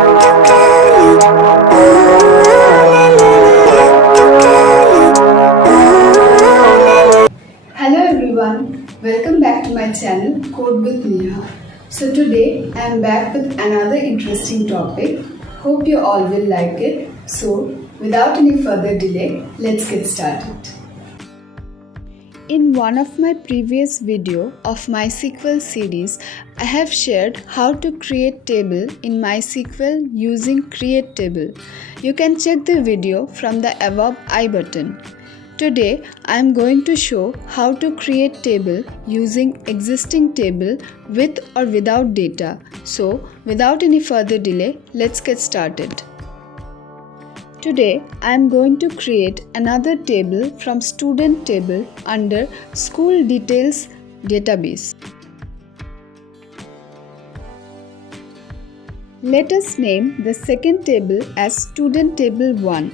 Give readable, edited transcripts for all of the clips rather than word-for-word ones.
Hello everyone, welcome back to my channel Code with Neha. So today I am back with another interesting topic. Hope you all will like it. So without any further delay, let's get started. In one of my previous video of MySQL series, I have shared how to create table in MySQL using create table. You can check the video from the above I button. Today I am going to show how to create table using existing table with or without data. So without any further delay, let's get started. Today I am going to create another table from student table under school details database. Let us name the second table as student table 1.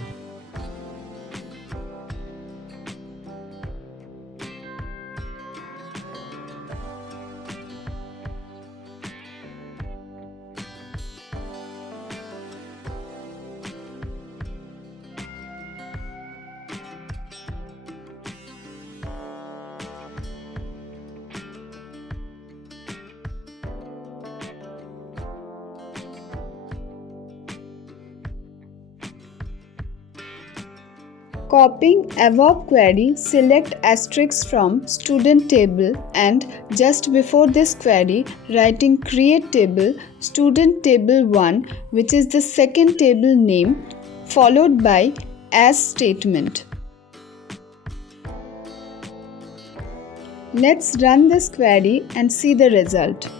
Copying above query, select asterisk from student table and just before this query, writing create table student table 1, which is the second table name, followed by as statement. Let's run this query and see the result.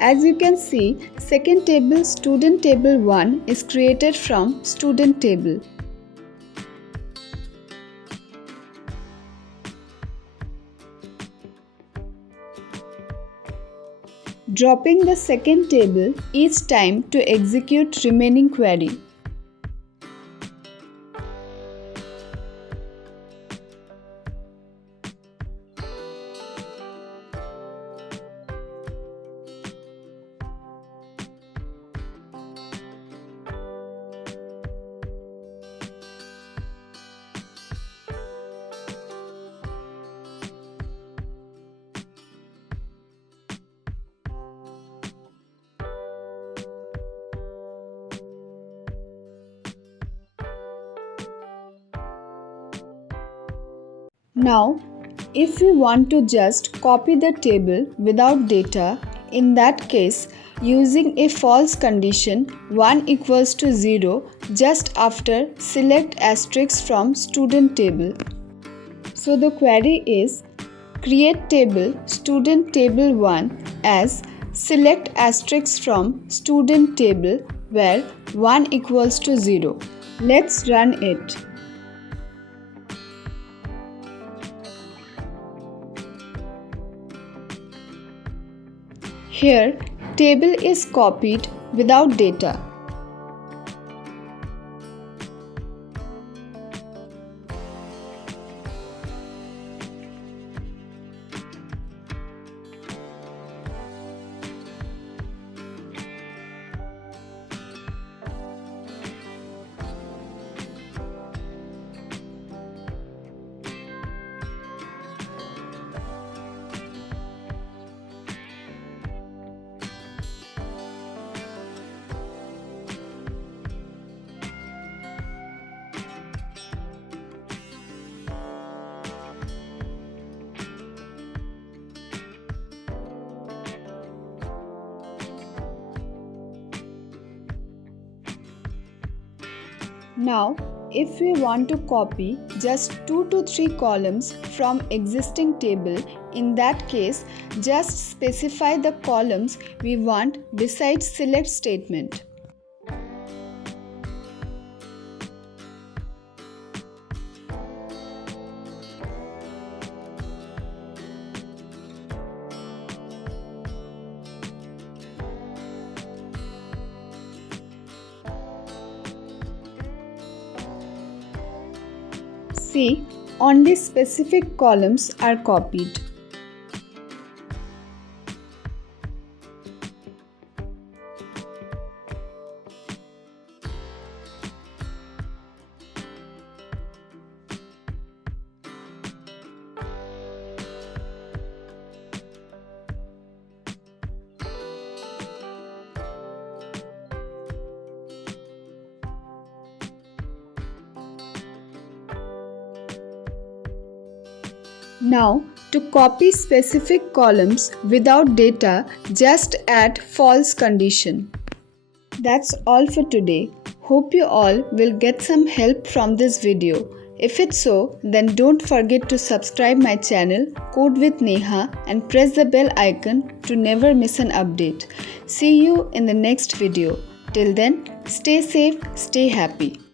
As you can see, second table student table 1 is created from student table. Dropping the second table each time to execute remaining query. Now, if we want to just copy the table without data, in that case, using a false condition 1 equals to 0 just after select asterisk from student table. So the query is create table student table 1 as select asterisk from student table where 1 equals to 0. Let's run it. Here, table is copied without data. Now, if we want to copy just 2 to 3 columns from existing table, in that case, just specify the columns we want besides select statement. See, only specific columns are copied. Now, to copy specific columns without data, just add false condition. That's all for today. Hope you all will get some help from this video. If it's so, then don't forget to subscribe my channel Code with Neha and press the bell icon to never miss an update. See you in the next video. Till then, stay safe, stay happy.